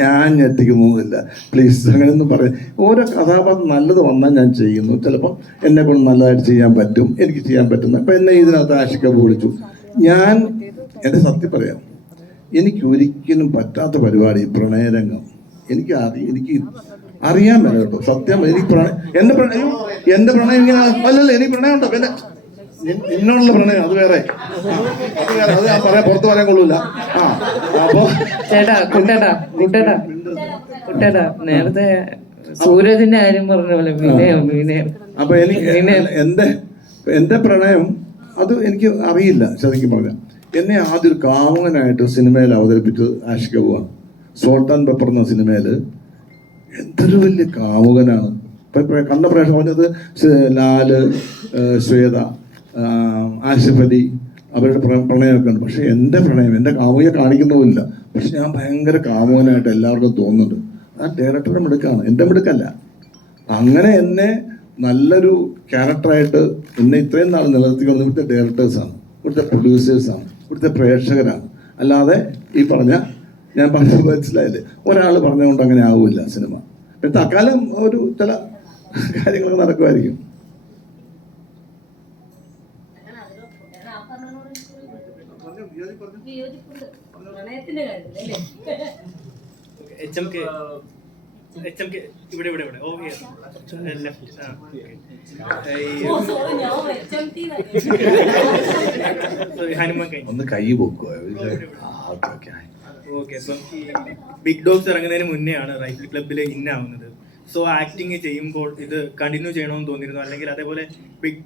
ഞാൻ ഞെട്ടിക്കുന്നൊന്നുമില്ല, പ്ലീസ് അങ്ങനെയൊന്നും പറയാം. ഓരോ കഥാപാത്രം നല്ലത് വന്നാൽ ഞാൻ ചെയ്യുന്നു. ചിലപ്പം എന്നെ കൊണ്ട് നല്ലതായിട്ട് ചെയ്യാൻ പറ്റും, എനിക്ക് ചെയ്യാൻ പറ്റുന്ന. അപ്പം എന്നെ ഇതിനകത്ത് ആഷിക വിളിച്ചു. ഞാൻ എൻ്റെ സത്യം പറയാം, എനിക്ക് ഒരിക്കലും പറ്റാത്ത പരിപാടി പ്രണയരംഗം. എനിക്ക് അറിയാൻ മേല കേട്ടോ, സത്യം. എനിക്ക് എൻ്റെ പ്രണയം ഇങ്ങനെ അല്ലല്ല, എനിക്ക് പ്രണയം ഉണ്ടോ? പിന്നെ എന്നോടുള്ള പ്രണയം അത് വേറെ, അത് ഞാൻ പറയാൻ പുറത്ത് പറയാൻ കൊള്ളൂല. അപ്പൊ നേരത്തെ സൂരജിന്റെ കാര്യം പറഞ്ഞ പോലെ അപ്പൊ എനിക്ക് എന്റെ പ്രണയം അത് എനിക്ക് അറിയില്ല. ശരിക്കും പറഞ്ഞ എന്നെ ആദ്യം ഒരു കാമുകനായിട്ട് സിനിമയിൽ അവതരിപ്പിച്ചത് ആഷിക അബുവാണ്. സോൾട്ട് ആൻഡ് പെപ്പർ എന്ന സിനിമയിൽ എന്തൊരു വലിയ കാമുകനാണ്. കണ്ട പ്രേക്ഷകർ പറഞ്ഞത് ലാല്, ശ്വേത, ആസിഫ് അലി, അവരുടെ പ്രണയമൊക്കെ ഉണ്ട്. പക്ഷെ എൻ്റെ പ്രണയം, എൻ്റെ കാമുകയെ കാണിക്കുന്നുമില്ല. പക്ഷെ ഞാൻ ഭയങ്കര കാമുകനായിട്ട് എല്ലാവർക്കും തോന്നുന്നുണ്ട്. ആ ഡയറക്ടറുടെ മിടുക്കാണ്, എൻ്റെ മിടുക്കല്ല. അങ്ങനെ എന്നെ നല്ലൊരു ക്യാരക്ടറായിട്ട് എന്നെ ഇത്രയും നാൾ നിലനിർത്തിക്കൊണ്ട് ഇവിടുത്തെ ഡയറക്ടേഴ്സാണ്, ഇവിടുത്തെ പ്രൊഡ്യൂസേഴ്സാണ്, ഇവിടുത്തെ പ്രേക്ഷകരാണ്. അല്ലാതെ ഈ പറഞ്ഞ ഞാൻ പറഞ്ഞ മനസ്സിലായില്ലേ, ഒരാൾ പറഞ്ഞുകൊണ്ട് അങ്ങനെ ആവില്ല സിനിമ. തൽക്കാലം ഒരു ചില കാര്യങ്ങളൊക്കെ നടക്കുമായിരിക്കും. ഒന്ന് കൈ പോക്കുവോ? ഓക്കെ, അപ്പം ഈ ബിഗ് ഡോഗ്സ് ഇറങ്ങുന്നതിന് മുന്നേ ആണ് റൈഫിൾ ക്ലബിൽ ഇന്നാവുന്നത്. സോ ആക്ടിങ് ചെയ്യുമ്പോൾ ഇത് കണ്ടിന്യൂ ചെയ്യണമെന്ന് തോന്നിയിരുന്നു, അല്ലെങ്കിൽ അതേപോലെ ബിഗ്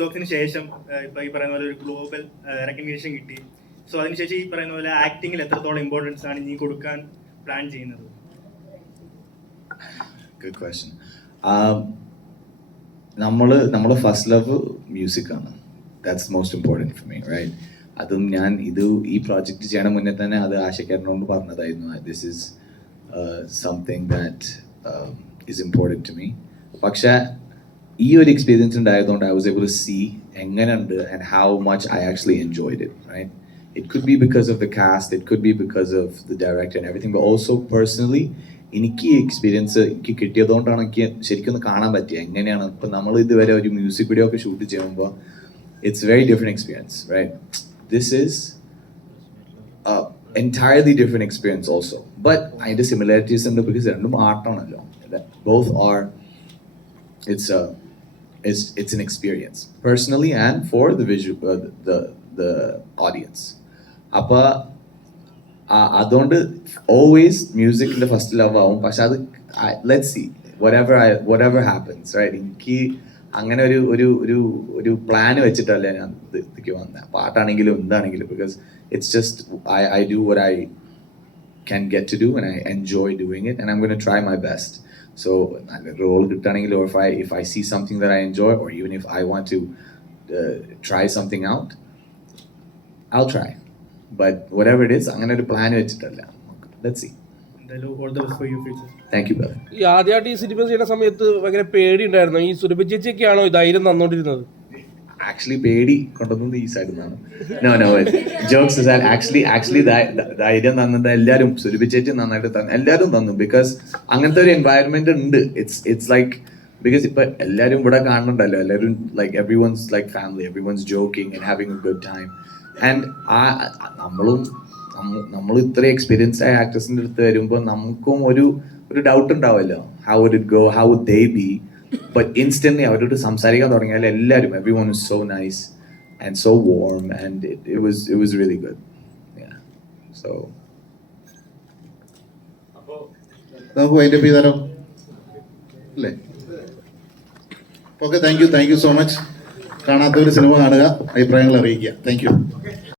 ഡോഗ്സിന് ശേഷം ഇപ്പൊ ഈ പറയുന്ന പോലെ ഒരു ഗ്ലോബൽ റെക്കഗ്നീഷൻ കിട്ടി. സോ അതിനുശേഷം ഈ പറയുന്ന പോലെ ആക്ടിങ്ങിൽ എത്രത്തോളം ഇമ്പോർട്ടൻസ് ആണ് ഇനി കൊടുക്കാൻ പ്ലാൻ ചെയ്യുന്നത്? Good question. നമ്മുടെ ഫസ്റ്റ് ലവ് മ്യൂസിക് ആണ്. That's most important for me, right? അതും ഞാൻ ഈ പ്രോജക്റ്റ് ചെയ്യണ മുന്നേ തന്നെ അത് ആശിക്കാരനോട് പറഞ്ഞതായിരുന്നു. This is something that is important to me. പക്ഷേ ഈ ഒരു എക്സ്പീരിയൻസ് ഉണ്ടായതുകൊണ്ട് I was able to see എങ്ങനെയുണ്ട് and how much I actually enjoyed it, right? It could be because of the cast, it could be because of the director and everything, but also personally എനിക്ക് experience എനിക്ക് കിട്ടിയതുകൊണ്ടാണ് എനിക്ക് ശരിക്കും ഒന്ന് കാണാൻ പറ്റിയത് എങ്ങനെയാണ്. ഇപ്പം നമ്മൾ ഇതുവരെ ഒരു മ്യൂസിക് വീഡിയോ ഒക്കെ ഷൂട്ട് ചെയ്യുമ്പോൾ it's very different experience, right? This is entirely different experience also, but അതിൻ്റെ സിമിലാരിറ്റീസ് ഉണ്ട് ബിക്കോസ് രണ്ടും ആർട്ടാണല്ലോ. Both are, it's an experience personally and for the visual the audience. അപ്പോൾ അതുകൊണ്ട് ഓൾവേസ് മ്യൂസിക്കിൻ്റെ ഫസ്റ്റ് ലവ് ആവും. പക്ഷെ അത് let's see whatever happens, right? എനിക്ക് അങ്ങനെ ഒരു പ്ലാൻ വെച്ചിട്ടല്ല ഞാൻ ഇതിലേക്ക് വന്നത്, പാട്ടാണെങ്കിലും എന്താണെങ്കിലും. Because it's just I do what I can get to do and I enjoy doing it and I'm going to try my best. So role കിട്ടുകയാണെങ്കിൽ, or if I see something that I enjoy, or even if I want to try something out, I'll try. But whatever it is, അങ്ങനെ ഒരു plan വെച്ചിട്ടല്ല. Let's see. Thank you, brother. ഈ ആദ്യമായിട്ട് ഈ cinema ചെയ്യുന്ന സമയത്ത് ഭയങ്കര പേടി ഉണ്ടായിരുന്നു. ഈ സുരഭി ചേച്ചിയൊക്കെയാണോ ഈ ധൈര്യം തന്നോണ്ടിരുന്നത്? ആക്ച്വലി പേടി കൊണ്ടുവന്നത് ഈ സൈഡിൽ നിന്നാണ്. No, jokes aside, actually ധൈര്യം തന്നത് എല്ലാവരും, സുരഭി ചേച്ചി നന്നായിട്ട് എല്ലാവരും തന്നു. ബിക്കോസ് അങ്ങനത്തെ ഒരു എൻവയറമെന്റ് ഉണ്ട്. ഇറ്റ്സ് ലൈക്ക്, ബിക്കോസ് ഇപ്പൊ എല്ലാവരും ഇവിടെ കാണുന്നുണ്ടല്ലോ, എല്ലാവരും like എവ്രിവൺസ് like family, എവ്രിവൺസ് joking and having A good time. And നമ്മൾ ഇത്രയും എക്സ്പീരിയൻസ്ഡ് ആയ ആക്ടേഴ്സിൻ്റെ അടുത്ത് വരുമ്പോൾ നമുക്കും ഒരു ഡൗട്ട് ഉണ്ടാവുമല്ലോ, how would it go, how would they be. But instantly അവരോട് സംസാരിക്കാൻ തുടങ്ങിയാൽ എല്ലാവരും, everyone is so nice and so warm and it was really good. Yeah. So നമുക്ക് വൈൻഡ് അപ്പ് ചെയ്താലോ അല്ലേ? Okay, thank you so much. കാണാത്തൊരു സിനിമ കാണുക, അഭിപ്രായങ്ങൾ അറിയിക്കുക. Thank U.